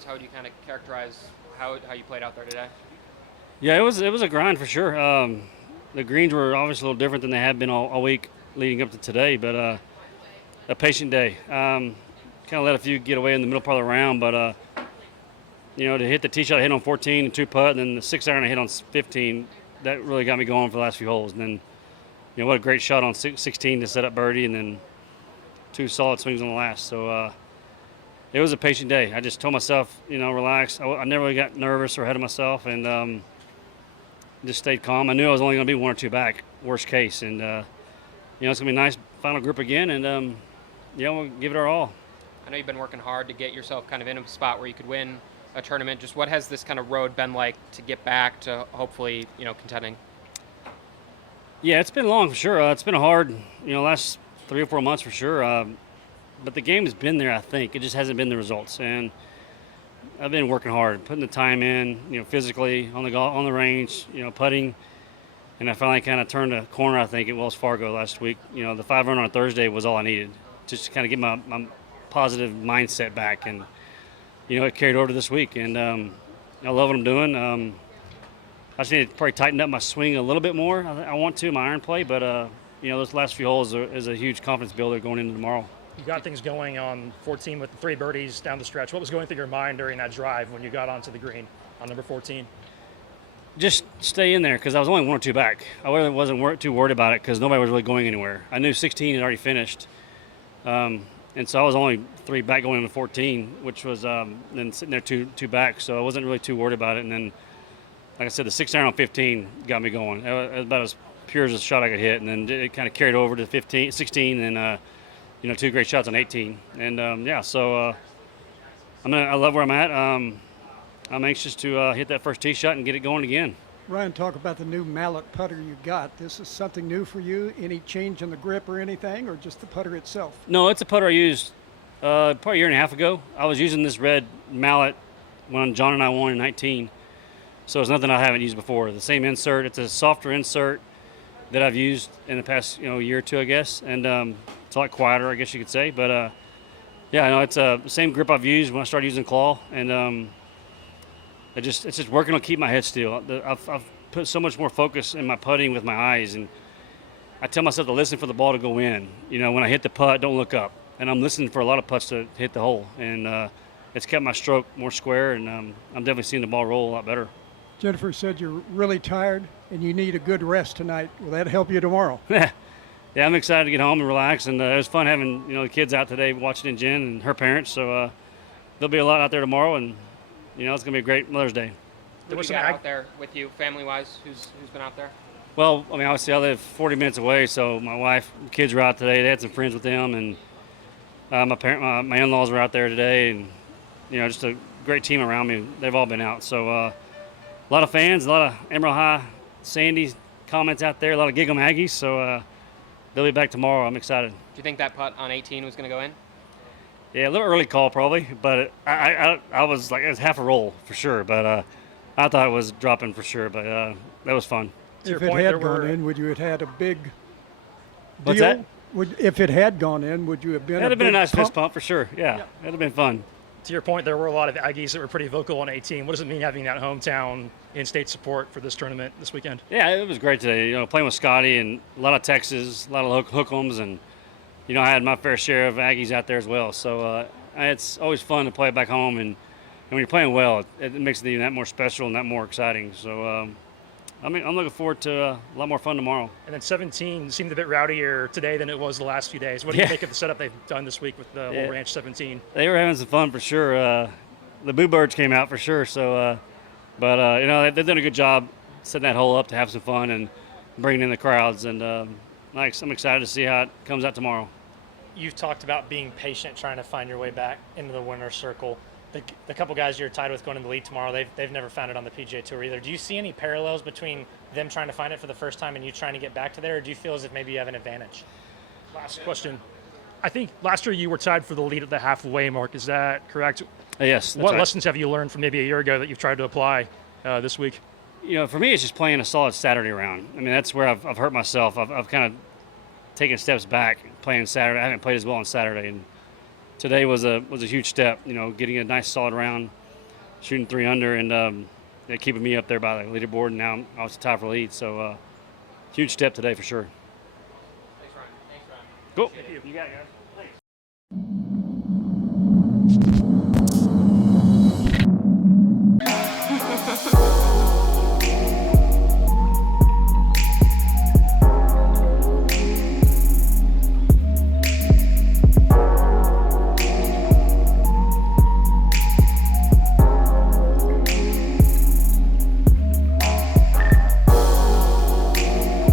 rounds. How would you kind of characterize how you played out there today? Yeah, it was a grind for sure. The greens were obviously a little different than they had been all week leading up to today, but a patient day. Kind of let a few get away in the middle part of the round, but to hit the tee shot I hit on 14 and two putt, and then the 6 iron I hit on 15, that really got me going for the last few holes. And then, what a great shot on 16 to set up birdie, and then two solid swings on the last. So it was a patient day. I just told myself, relax. I never really got nervous or ahead of myself, and just stayed calm. I knew I was only going to be one or two back, worst case. And, it's going to be a nice final group again, and, we'll give it our all. I know you've been working hard to get yourself kind of in a spot where you could win a tournament. Just what has this kind of road been like to get back to hopefully, contending? Yeah, it's been long for sure. It's been a hard, last 3 or 4 months for sure. But the game has been there, I think. It just hasn't been the results. And I've been working hard, putting the time in, physically on the range, putting. And I finally kind of turned a corner, I think, at Wells Fargo last week. The 5-run on Thursday was all I needed, just to kind of get my positive mindset back. And, it carried over to this week. And I love what I'm doing. I just need to probably tighten up my swing a little bit more. I want to, my iron play. But, those last few holes is a huge confidence builder going into tomorrow. You got things going on 14 with the 3 birdies down the stretch. What was going through your mind during that drive when you got onto the green on number 14? Just stay in there because I was only 1 or 2 back. I really wasn't too worried about it because nobody was really going anywhere. I knew 16 had already finished. And so I was only 3 back going into 14, which was then sitting there two back. So I wasn't really too worried about it. And then, like I said, the 6 iron on 15 got me going. It was about as pure as a shot I could hit. And then it kind of carried over to 16, and 2 great shots on 18. And, so I love where I'm at. I'm anxious to hit that first tee shot and get it going again. Ryan, talk about the new mallet putter you got. This is something new for you? Any change in the grip or anything, or just the putter itself? No, it's a putter I used probably a year and a half ago. I was using this red mallet when John and I won in 19. So it's nothing I haven't used before. The same insert. It's a softer insert that I've used in the past year or two, I guess. And it's a lot quieter, I guess you could say. But, it's the same grip I've used when I started using claw. And it's just working on keep my head still. I've put so much more focus in my putting with my eyes. And I tell myself to listen for the ball to go in. When I hit the putt, don't look up. And I'm listening for a lot of putts to hit the hole. And it's kept my stroke more square. And I'm definitely seeing the ball roll a lot better. Jennifer said you're really tired and you need a good rest tonight. Will that help you tomorrow? Yeah, I'm excited to get home and relax. And it was fun having the kids out today watching in Jen and her parents. So there'll be a lot out there tomorrow, and it's going to be a great Mother's Day. Who you got out there with you, family-wise? Who's been out there? Well, obviously I live 40 minutes away, so my wife, the kids were out today. They had some friends with them, and my in-laws were out there today, and just a great team around me. They've all been out, so a lot of fans, a lot of Emerald High Sandy comments out there, a lot of A&M Aggies. So they'll be back tomorrow. I'm excited. Do you think that putt on 18 was going to go in? Yeah, a little early call probably, but I was like, it was half a roll for sure. But I thought it was dropping for sure. But that was fun. If it had gone in, would you have had a big deal? What's that? If it had gone in, would you have been? That'd have been a nice fist pump for sure. Yeah, it'd have been fun. To your point, there were a lot of Aggies that were pretty vocal on 18. What does it mean having that hometown in-state support for this tournament this weekend? Yeah, it was great today. Playing with Scotty and a lot of Texas, a lot of hook'ems, and I had my fair share of Aggies out there as well. So it's always fun to play back home, and when you're playing well, it makes it even that more special and that more exciting. So I'm looking forward to a lot more fun tomorrow. And then 17 seemed a bit rowdier today than it was the last few days. What do you think of the setup they've done this week with the Old Ranch 17? They were having some fun for sure. The Boo Birds came out for sure. So, they've done a good job setting that hole up to have some fun and bringing in the crowds. And I'm excited to see how it comes out tomorrow. You've talked about being patient, trying to find your way back into the winner's circle. The couple guys you're tied with going in the lead tomorrow, they've never found it on the PGA Tour either. Do you see any parallels between them trying to find it for the first time and you trying to get back to there, or do you feel as if maybe you have an advantage? Last question. I think last year you were tied for the lead at the halfway mark. Is that correct? Yes. What lessons have you learned from maybe a year ago that you've tried to apply this week? For me, it's just playing a solid Saturday round. That's where I've hurt myself. I've kind of taken steps back playing Saturday. I haven't played as well on Saturday, and today was a huge step. Getting a nice solid round, shooting 3 under, and they're keeping me up there by the leaderboard. And now I'm obviously tied for lead. So huge step today for sure. Thanks, Ryan. Thanks, Ryan. Cool. Thank you. You got it, guys.